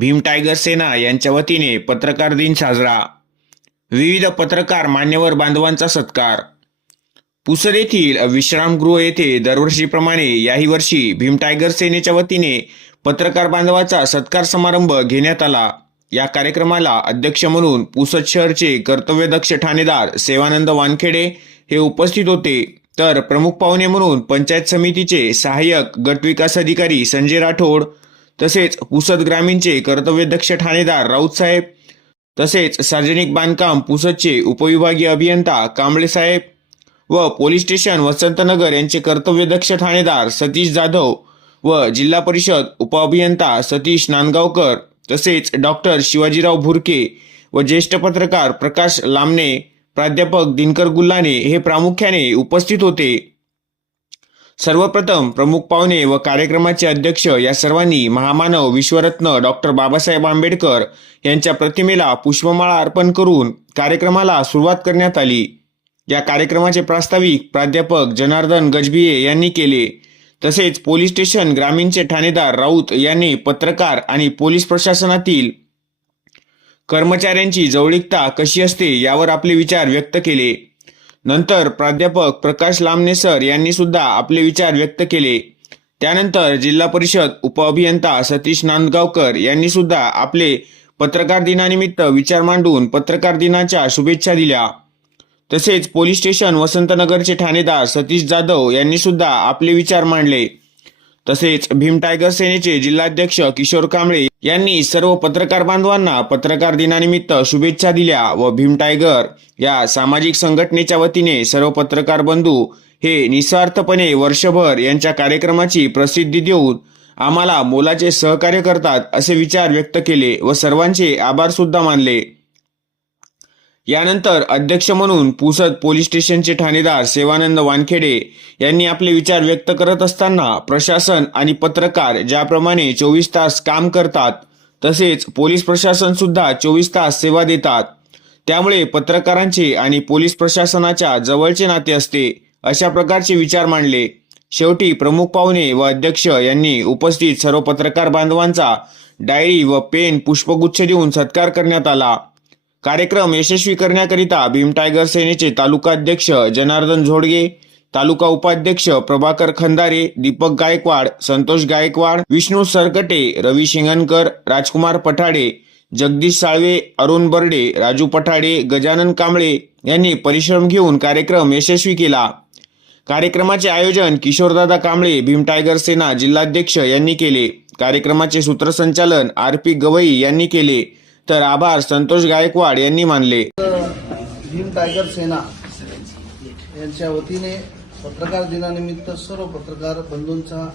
Bhim tiger सेना यांच्या वतीने पत्रकार दिन साजरा. विविध पत्रकार मान्यवर बांधवांचा सत्कार. पुसद येथील विश्रामगृह येथे दरवर्षीप्रमाणे याही वर्षी भीम टायगर सेनेच्या वतीने पत्रकार बांधवाचा सत्कार समारंभ घेण्यात आला. या कार्यक्रमाला अध्यक्ष म्हणून पुसद शहरचे कर्तव्यदक्ष ठाणेदार सेवानंद वानखेडे हे उपस्थित होते. तर प्रमुख पाहुणे म्हणून पंचायत समितीचे सहाय्यक गटविकास अधिकारी संजय राठोड तसेच पुसद ग्रामीणचे कर्तव्यदक्ष ठाणेदार राऊत साहेब तसेच सार्वजनिक बांधकाम पुसदचे उपविभागीय अभियंता कांबळे साहेब व पोलीस स्टेशन वसंतनगर यांचे कर्तव्यदक्ष ठाणेदार सतीश जाधव व जिल्हा परिषद उपअभियंता सतीश नांदगावकर तसेच डॉक्टर शिवाजीराव भुरके व ज्येष्ठ पत्रकार प्रकाश लामणे प्राध्यापक दिनकर गुल्लाने हे प्रामुख्याने उपस्थित होते. सर्वप्रथम प्रमुख पाहुणे व कार्यक्रमाचे अध्यक्ष या सर्वांनी महामानव विश्वरत्न डॉक्टर बाबासाहेब आंबेडकर यांच्या प्रतिमेला पुष्पमाळा अर्पण करून कार्यक्रमाला सुरुवात करण्यात आली. या कार्यक्रमाचे प्रास्ताविक प्राध्यापक जनार्दन गजबिये यांनी केले. तसेच पोलीस स्टेशन ग्रामीणचे ठाणेदार राऊत यांनी पत्रकार आणि पोलीस प्रशासनातील कर्मचाऱ्यांची जवळीकता कशी असते यावर आपले विचार व्यक्त केले. नंतर प्राध्यापक प्रकाश लामणे सर यांनी सुद्धा आपले विचार व्यक्त केले. त्यानंतर जिल्हा परिषद उपअभियंता सतीश नांदगावकर यांनी सुद्धा आपले पत्रकार दिनानिमित्त विचार मांडून पत्रकार दिनाच्या शुभेच्छा दिल्या. तसेच पोलीस स्टेशन वसंतनगरचे ठाणेदार सतीश जाधव यांनी सुद्धा आपले विचार मांडले. तसेच भीम टायगर सेनेचे जिल्हाध्यक्ष किशोर कांबळे यांनी सर्व पत्रकार बांधवांना पत्रकार दिनानिमित्त शुभेच्छा दिल्या व भीम टायगर या सामाजिक संघटनेच्या वतीने सर्व पत्रकार बंधू हे निस्वार्थपणे वर्षभर यांच्या कार्यक्रमाची प्रसिद्धी देऊन आम्हाला मोलाचे सहकार्य करतात असे विचार व्यक्त केले व सर्वांचे आभार सुद्धा मानले. यानंतर अध्यक्ष म्हणून पुसद पोलीस स्टेशनचे ठाणेदार सेवानंद वानखेडे यांनी आपले विचार व्यक्त करत असताना प्रशासन आणि पत्रकार ज्याप्रमाणे चोवीस तास काम करतात तसेच पोलीस प्रशासन सुद्धा चोवीस तास सेवा देतात. त्यामुळे पत्रकारांचे आणि पोलीस प्रशासनाच्या जवळचे नाते असते अशा प्रकारचे विचार मांडले. शेवटी प्रमुख पाहुणे व अध्यक्ष यांनी उपस्थित सर्व पत्रकार बांधवांचा डायरी व पेन पुष्पगुच्छ देऊन सत्कार करण्यात आला. कार्यक्रम यशस्वी करण्याकरिता भीम टायगर सेनेचे तालुका अध्यक्ष जनार्दन झोडगे तालुका उपाध्यक्ष प्रभाकर खंदारे दीपक गायकवाड संतोष गायकवाड विष्णू सरकटे रवी शिंगणकर राजकुमार पठाडे जगदीश साळवे अरुण बर्डे राजू पठाडे गजानन कांबळे यांनी परिश्रम घेऊन कार्यक्रम यशस्वी केला. कार्यक्रमाचे आयोजन किशोरदादा कांबळे भीम टायगर सेना जिल्हाध्यक्ष यांनी केले. कार्यक्रमाचे सूत्रसंचालन आर पी गवई यांनी केले. तर आभार. संतोष गायकवाड यांनी मानले. भीम टायगर सेना यांच्या वतीने पत्रकार दिनानिमित्त सर्व पत्रकार बंधूंचा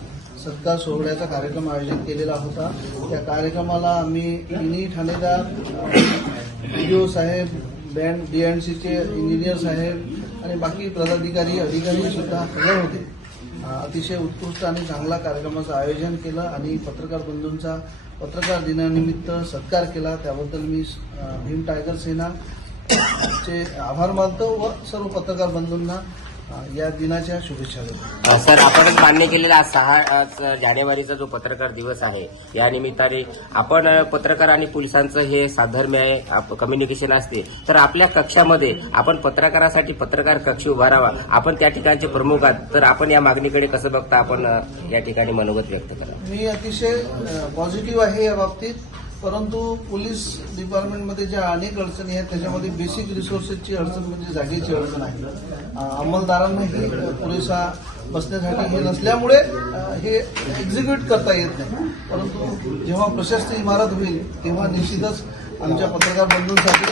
सत्कार सोहळ्याचा कार्यक्रम आयोजित केलेला होता. त्या कार्यक्रमाला आम्ही तिन्ही ठाणेदार डीओ साहेब बँड डी एन सीचे इंजिनियर साहेब आणि बाकी पदाधिकारी अधिकारी सुद्धा हजर होते. अतिशय उत्कृष्ट आणि चांगला कार्यक्रमाचं आयोजन केलं आणि पत्रकार बंधूंचा पत्रकार दिनानिमित्त सत्कार केला. त्याबद्दल मी भीम टायगर सेना चे आभार मानतो व सर्व पत्रकार बंधूंना या दिनाच्या शुभेच्छा देतो. सर आपणच मान्य केलेला सहा जानेवारीचा जो पत्रकार दिवस आहे या निमित्ताने आपण पत्रकार आणि पोलिसांचं हे साधर्म्य आहे आप- कम्युनिकेशन असते. तर आपल्या कक्षामध्ये आपण पत्रकारासाठी पत्रकार कक्ष उभारावा आपण त्या ठिकाणचे प्रमुख आहात. तर आपण या मागणीकडे कसं बघता? आपण या ठिकाणी मनोगत व्यक्त करा. मी अतिशय पॉझिटिव्ह आहे या बाबतीत. परंतु पोलीस डिपार्टमेंटमध्ये ज्या अनेक अडचणी आहेत त्याच्यामध्ये बेसिक रिसोर्सेसची अडचण म्हणजे जागेची अडचण आहे. अंमलदारांनाही पुरेसा बसण्यासाठी हे नसल्यामुळे हे एक्झिक्यूट करता येत नाही. परंतु जेव्हा प्रशस्त इमारत होईल तेव्हा निश्चितच आमच्या पत्रकार बंधूंसाठी